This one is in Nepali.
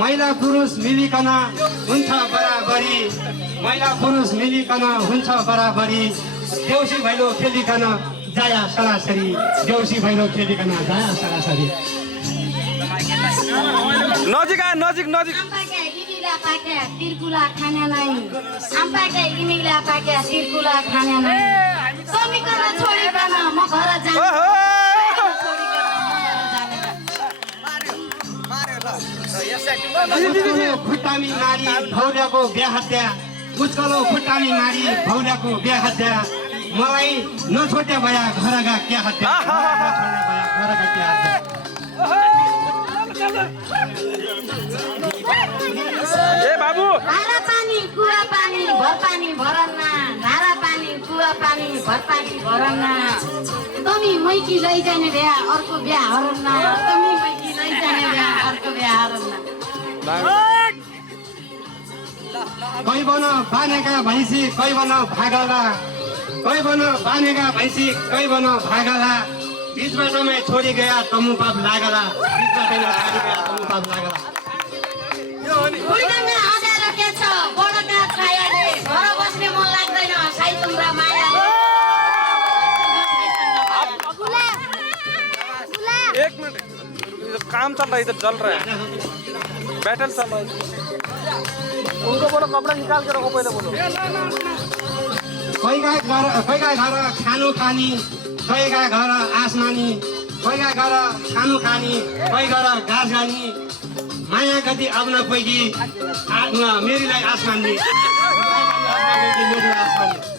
महिला पुरुष मिलिकन हुन्छ बराबरी, महिला पुरुष मिलिकन हुन्छ बराबरी। देउसी भैलो खेलिकन जाया सरासरी, देउसी भैलो खेलिकन जाया सरासरी। नजिक आयो, नजिक नजिक। तिर्कुला खाना नहीं, आम्पाके इमिला पाके तिर्कुला खाना नहीं। समीकरण छोडिकन म घर जाने। खुट्टामी नारी भौर्यको बिहा हत्या, उच्कलो खुट्टामी नारी भौर्यको बिहा हत्या। मलाई नछोड्या भया घरका क्या हत्या, नछोड्या भया घरका क्या हत्या। ए बाबु, धारा पानी कुवा पानी भर पानी भरन्ना, धारा पानी कुवा पानी भर पानी भरन्ना। तमी मैकी लैजाने बिहा अर्को बिहा हरन्ना, तमी मैकी लैजाने बिहा अर्को बिहा हरन्ना। कोही बन बानेका भैँसी कोही बन भागला, कोही बन बानेका भैँसी कोही बन भागला। बीच बाटोमै छोडी गया तमु पाप लागला, बीच बाटोमै छोडी गया तमु पाप लागला। बुढीसँग अँध्यारो के छ बडका छायाले, घर बस्ने मन लाग्दैन साइतुङ्ग्रा मायाले। एक मिनट, काम चल रहा है, इधर जल रहा है, बैटल चल रहा है। उनको बोलो कपड़ा निकाल के रखो, पहले बोलो। कोहीका घर खानु खानी, कोहीका घर आसमानी, कोहीका घर खानु खानी, कोही घर घाँस खानी। माया गति आउन पुगी मेरीलाई आसमान दि, मेरीलाई आसमान दि।